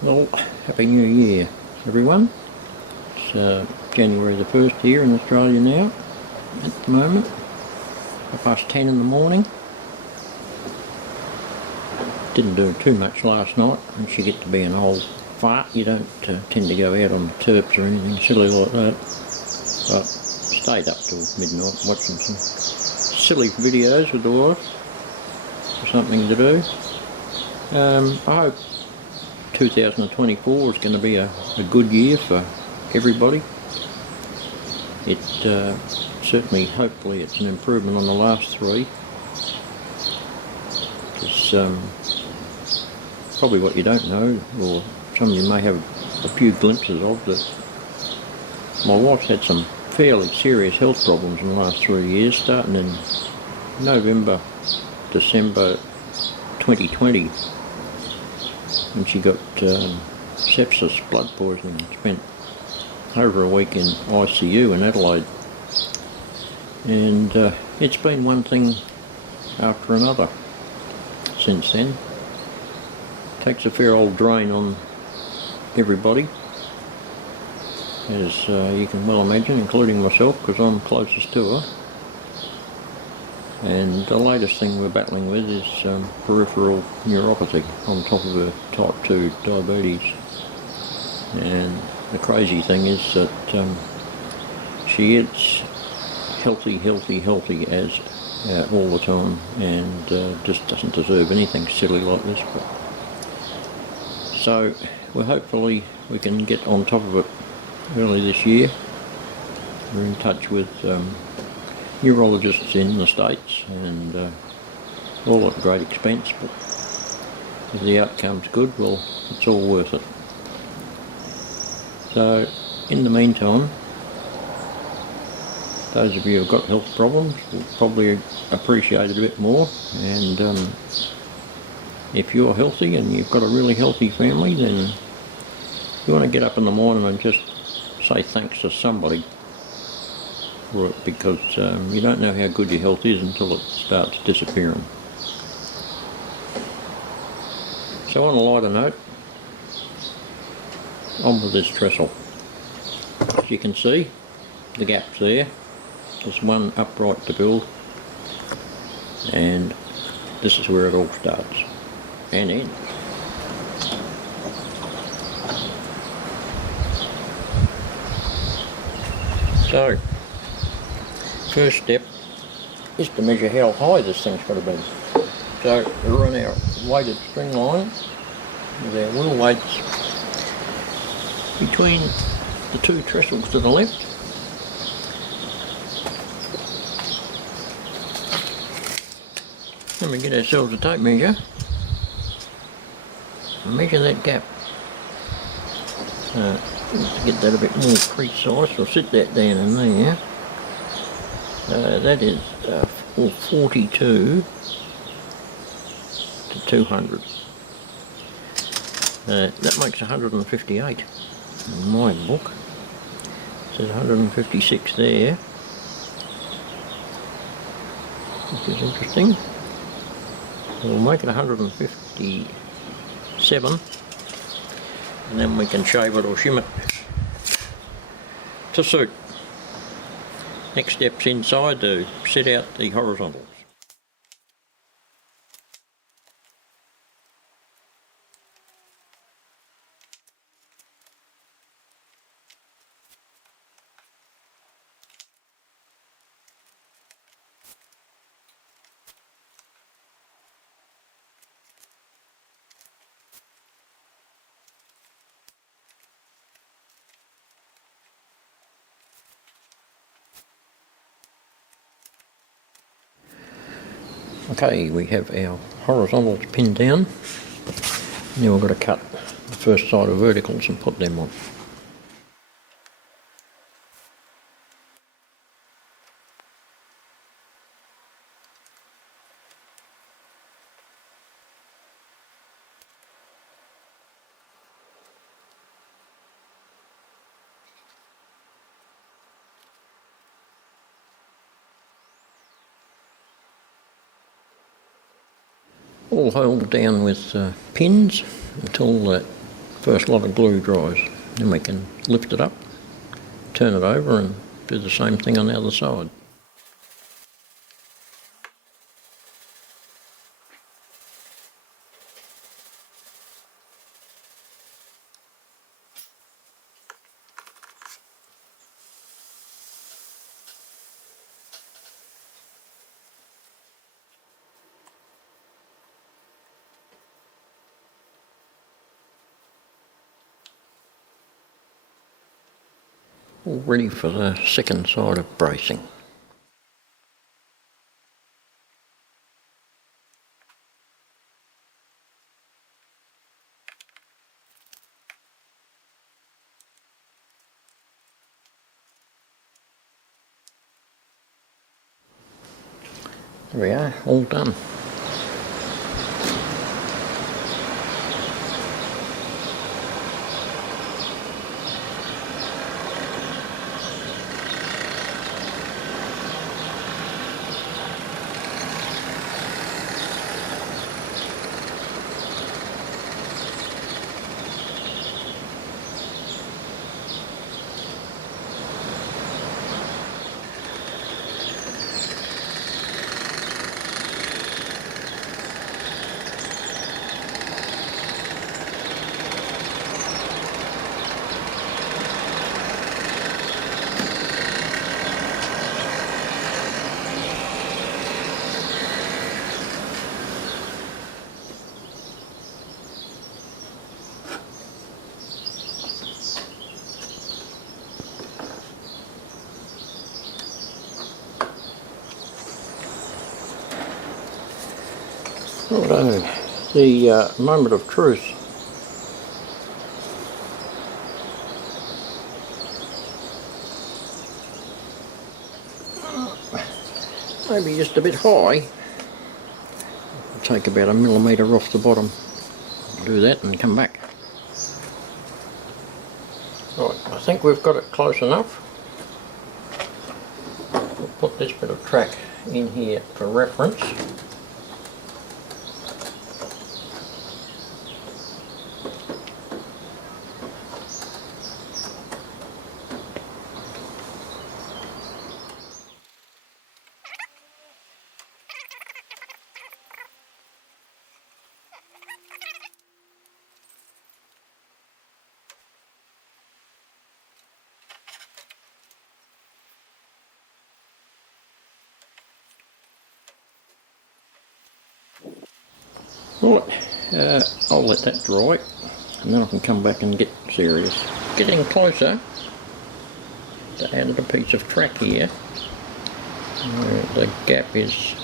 Well, Happy New Year, everyone. It's January the 1st here in Australia now, at the moment. 10:30 in the morning. Didn't do too much last night. Once you get to be an old fart, you don't tend to go out on the terps or anything silly like that. But stayed up till midnight watching some silly videos with the wife. For something to do. I hope 2024 is going to be a good year for everybody. It certainly, hopefully, it's an improvement on the last three. It's probably what you don't know, or some of you may have a few glimpses of, that my wife's had some fairly serious health problems in the last 3 years, starting in November, December 2020. And she got sepsis, blood poisoning, and spent over a week in ICU in Adelaide. And it's been one thing after another since then. Takes a fair old drain on everybody, as you can well imagine, including myself, because I'm closest to her. And the latest thing we're battling with is peripheral neuropathy on top of her type 2 diabetes. And the crazy thing is that she eats healthy as all the time, and just doesn't deserve anything silly like this. So hopefully we can get on top of it early this year. We're in touch with neurologists in the States, and all at great expense, but if the outcome's good, well, it's all worth it. So in the meantime, those of you who've got health problems will probably appreciate it a bit more, and if you're healthy and you've got a really healthy family, then you want to get up in the morning and just say thanks to somebody for it, because you don't know how good your health is until it starts disappearing. So on a lighter note, on with this trestle. As you can see, the gap's there. There's one upright to build, and this is where it all starts and ends. So, first step is to measure how high this thing's got to be. So we run our weighted string line with our wheel weights between the two trestles to the left. Then we get ourselves a tape measure and measure that gap. To get that a bit more precise, we'll sit that down in there. That is 42 to 200. That makes 158 in my book. It says 156 there, which is interesting. We'll make it 157, and then we can shave it or shim it to suit. Next step's inside to set out the horizontals. Okay, we have our horizontals pinned down. Now we've got to cut the first side of verticals and put them on. all held down with pins until that first lot of glue dries. Then we can lift it up, turn it over and do the same thing on the other side. All ready for the second side of bracing. There we are, all done. Righto, the moment of truth. Maybe just a bit high. Take about 1 millimetre off the bottom. Do that and come back. Right, I think we've got it close enough. We'll put this bit of track in here for reference. Right, I'll let that dry and then I can come back and get serious. Getting closer to add a piece of track here. The gap is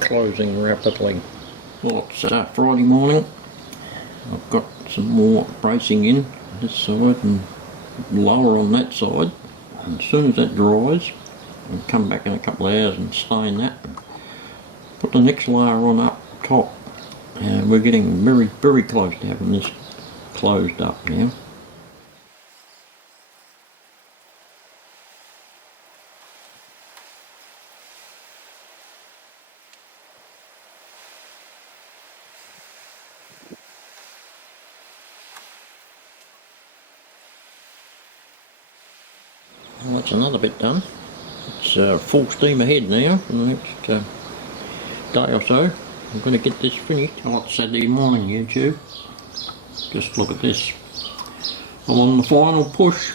closing rapidly. Well, it's Friday morning. I've got some more bracing in this side and lower on that side. And as soon as that dries, I'll come back in a couple of hours and stain that. Put the next layer on up top. And we're getting very, very close to having this closed up now. Well, that's another bit done. It's full steam ahead now for the next day or so. I'm going to get this finished. Oh, it's Saturday morning, YouTube. Just look at this. I'm on the final push.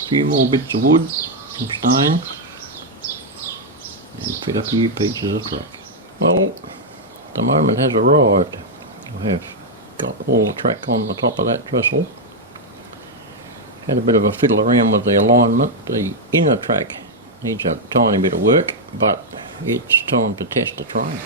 A few more bits of wood, some stain, and fit a few pieces of track. Well, the moment has arrived. I have got all the track on the top of that trestle. Had a bit of a fiddle around with the alignment. The inner track needs a tiny bit of work, but it's time to test the train.